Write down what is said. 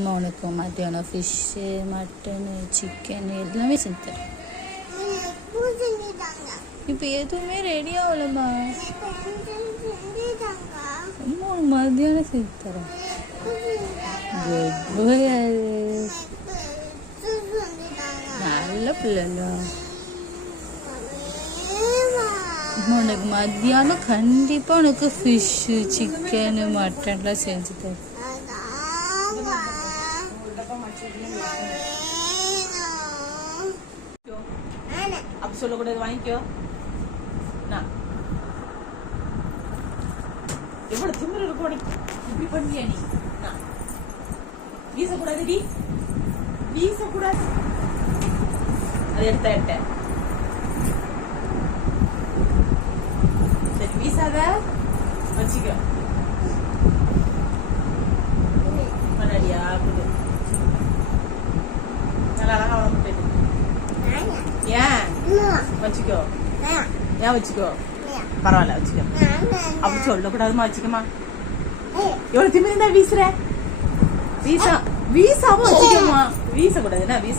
உனக்கு மத்தியானம் fish mutton chicken எல்லாமே செஞ்சு தரேன். இப்போ எதுவுமே ரெடி ஆகலம்மா. அம்மா உனக்கு மத்தியானம் செஞ்சு தரேன். நல்ல பிள்ளைல உனக்கு மத்தியானம் கண்டிப்பாக உனக்கு ஃபிஷ்ஷு சிக்கனு மட்டன்லாம் செஞ்சு தரேன். அப்ப சொல்லக்கூடாது, வாங்கிக்கோ. எவ்வளவு திமிரு இருக்கும் உனக்கு. இப்படி பண்ணியா நீ? வீசக்கூடாது டி, வீசக்கூடாது. அது எடுத்த சரி, வீசாத, வச்சுக்கோ. மறுபடியா குடு. நல்லா அழகா வளர்ந்து ஏன் வச்சுக்கோ. ஏன் வச்சுக்கோ, பரவாயில்ல வச்சுக்கோ. அப்படி சொல்லக்கூடாதுமா, வச்சுக்கமா. எவ்வளவு திமிரு இருந்தா வீசுற? வீசாம வச்சுக்கோமா. வீசக்கூடாது, என்ன வீச